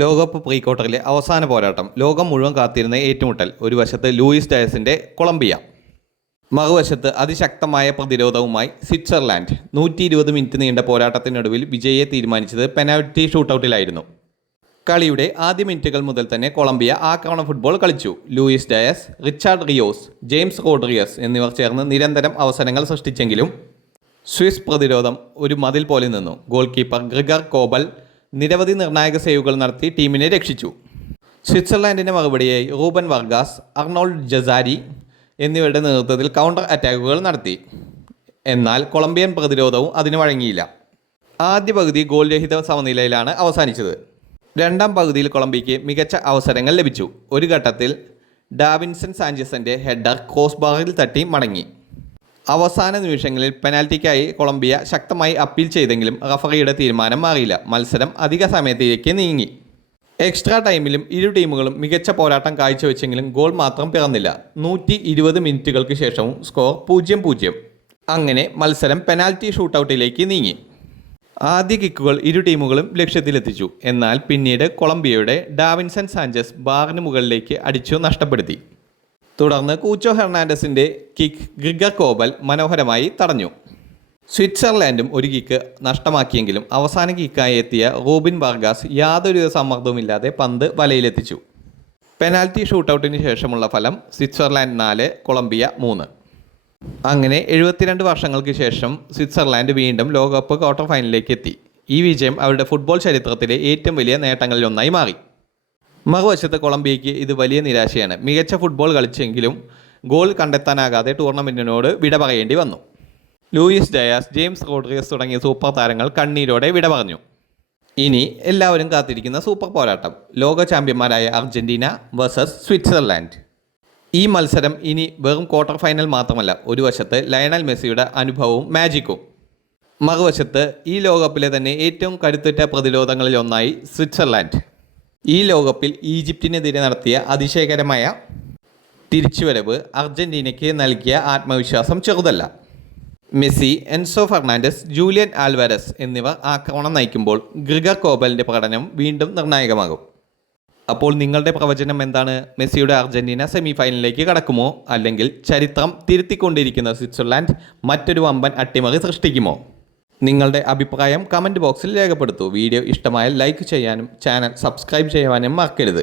ലോകകപ്പ് പ്രീ ക്വാർട്ടറിലെ അവസാന പോരാട്ടം ലോകം മുഴുവൻ കാത്തിരുന്ന ഏറ്റുമുട്ടൽ. ഒരു വശത്ത് ലൂയിസ് ഡയസിൻ്റെ കൊളംബിയ, മറുവശത്ത് അതിശക്തമായ പ്രതിരോധവുമായി സ്വിറ്റ്സർലാൻഡ്. 120 മിനിറ്റ് നീണ്ട പോരാട്ടത്തിനൊടുവിൽ വിജയിയെ തീരുമാനിച്ചത് പെനാൽറ്റി ഷൂട്ടൗട്ടിലായിരുന്നു. കളിയുടെ ആദ്യ മിനിറ്റുകൾ മുതൽ തന്നെ കൊളംബിയ ആക്രമണ ഫുട്ബോൾ കളിച്ചു. Luis Diaz, Richard Rios, James Rodriguez എന്നിവർ ചേർന്ന് നിരന്തരം അവസരങ്ങൾ സൃഷ്ടിച്ചെങ്കിലും സ്വിസ് പ്രതിരോധം ഒരു മതിൽ പോലെ നിന്നു. ഗോൾ കീപ്പർ ഗ്രിഗർ കോബൽ നിരവധി നിർണായക സേവുകൾ നടത്തി ടീമിനെ രക്ഷിച്ചു. സ്വിറ്റ്സർലാൻഡിൻ്റെ മറുപടിയായി റൂബൻ വർഗാസ്, അർണോൾഡ് ജസാരി എന്നിവരുടെ നേതൃത്വത്തിൽ കൗണ്ടർ അറ്റാക്കുകൾ നടത്തി. എന്നാൽ കൊളംബിയൻ പ്രതിരോധവും അതിന് വഴങ്ങിയില്ല. ആദ്യ പകുതി ഗോൾ രഹിത സമനിലയിലാണ് അവസാനിച്ചത്. രണ്ടാം പകുതിയിൽ കൊളംബിയയ്ക്ക് മികച്ച അവസരങ്ങൾ ലഭിച്ചു. ഒരു ഘട്ടത്തിൽ ഡാവിൻസൺ സാഞ്ചസിൻ്റെ ഹെഡർ ക്രോസ് ബാറിൽ തട്ടി മടങ്ങി. അവസാന നിമിഷങ്ങളിൽ പെനാൽറ്റിക്കായി കൊളംബിയ ശക്തമായി അപ്പീൽ ചെയ്തെങ്കിലും റഫറിയുടെ തീരുമാനം മാറിയില്ല. മത്സരം അധിക സമയത്തേക്ക് നീങ്ങി. എക്സ്ട്രാ ടൈമിലും ഇരു ടീമുകളും മികച്ച പോരാട്ടം കാഴ്ചവെച്ചെങ്കിലും ഗോൾ മാത്രം പിറന്നില്ല. 120 മിനിറ്റുകൾക്ക് ശേഷവും സ്കോർ 0-0. അങ്ങനെ മത്സരം പെനാൽറ്റി ഷൂട്ടൗട്ടിലേക്ക് നീങ്ങി. ആദ്യ കിക്കുകൾ ഇരു ടീമുകളും ലക്ഷ്യത്തിലെത്തിച്ചു. എന്നാൽ പിന്നീട് കൊളംബിയയുടെ ഡാവിൻസൺ സാഞ്ചസ് ബാറിന് മുകളിലേക്ക് അടിച്ചു നഷ്ടപ്പെടുത്തി. തുടർന്ന് കൂച്ചോ ഹെർണാണ്ടസിൻ്റെ കിക്ക് ഗ്രിഗർ കോബൽ മനോഹരമായി തടഞ്ഞു. സ്വിറ്റ്സർലാൻഡും ഒരു കിക്ക് നഷ്ടമാക്കിയെങ്കിലും അവസാന കിക്കായി എത്തിയ റൂബിൻ വർഗാസ് യാതൊരുവിധ സമ്മർദ്ദവുമില്ലാതെ പന്ത് വലയിലെത്തിച്ചു. പെനാൽറ്റി ഷൂട്ടൗട്ടിന് ശേഷമുള്ള ഫലം സ്വിറ്റ്സർലാൻഡ് 4, കൊളംബിയ 3. അങ്ങനെ 72 വർഷങ്ങൾക്ക് ശേഷം സ്വിറ്റ്സർലാൻഡ് വീണ്ടും ലോകകപ്പ് ക്വാർട്ടർ ഫൈനലിലേക്ക് എത്തി. ഈ വിജയം അവരുടെ ഫുട്ബോൾ ചരിത്രത്തിലെ ഏറ്റവും വലിയ നേട്ടങ്ങളിലൊന്നായി മാറി. മറുവശത്ത് കൊളംബിയയ്ക്ക് ഇത് വലിയ നിരാശയാണ്. മികച്ച ഫുട്ബോൾ കളിച്ചെങ്കിലും ഗോൾ കണ്ടെത്താനാകാതെ ടൂർണമെൻറ്റിനോട് വിട പറയേണ്ടി വന്നു. ലൂയിസ് ഡയാസ്, ജെയിംസ് റോഡ്രിഗസ് തുടങ്ങിയ സൂപ്പർ താരങ്ങൾ കണ്ണീരോടെ വിട പറഞ്ഞു. ഇനി എല്ലാവരും കാത്തിരിക്കുന്ന സൂപ്പർ പോരാട്ടം, ലോക ചാമ്പ്യന്മാരായ അർജൻറ്റീന വേഴ്സസ് സ്വിറ്റ്സർലാൻഡ്. ഈ മത്സരം ഇനി വെറും ക്വാർട്ടർ ഫൈനൽ മാത്രമല്ല. ഒരു വശത്ത് ലയണൽ മെസ്സിയുടെ അനുഭവവും മാജിക്കും, മറുവശത്ത് ഈ ലോകകപ്പിലെ തന്നെ ഏറ്റവും കരുത്തുറ്റ പ്രതിരോധങ്ങളിലൊന്നായി സ്വിറ്റ്സർലാൻഡ്. ഈ ലോകകപ്പിൽ ഈജിപ്തിനെതിരെ നടത്തിയ അതിശയകരമായ തിരിച്ചുവരവ് അർജൻറ്റീനയ്ക്ക് നൽകിയ ആത്മവിശ്വാസം ചെറുതല്ല. Messi, Enzo Fernandez, Julian Alvarez എന്നിവർ ആക്രമണം നയിക്കുമ്പോൾ ഗ്രിഗർ കോബലിൻ്റെ പ്രകടനം വീണ്ടും നിർണായകമാകും. അപ്പോൾ നിങ്ങളുടെ പ്രവചനം എന്താണ്? മെസ്സിയുടെ അർജൻറ്റീന സെമി ഫൈനലിലേക്ക് കടക്കുമോ? അല്ലെങ്കിൽ ചരിത്രം തിരുത്തിക്കൊണ്ടിരിക്കുന്ന സ്വിറ്റ്സർലാൻഡ് മറ്റൊരു വമ്പൻ അട്ടിമറി സൃഷ്ടിക്കുമോ? നിങ്ങളുടെ അഭിപ്രായം കമൻറ്റ് ബോക്സിൽ രേഖപ്പെടുത്തൂ. വീഡിയോ ഇഷ്ടമായാൽ ലൈക്ക് ചെയ്യാനും ചാനൽ സബ്സ്ക്രൈബ് ചെയ്യുവാനും മറക്കരുത്.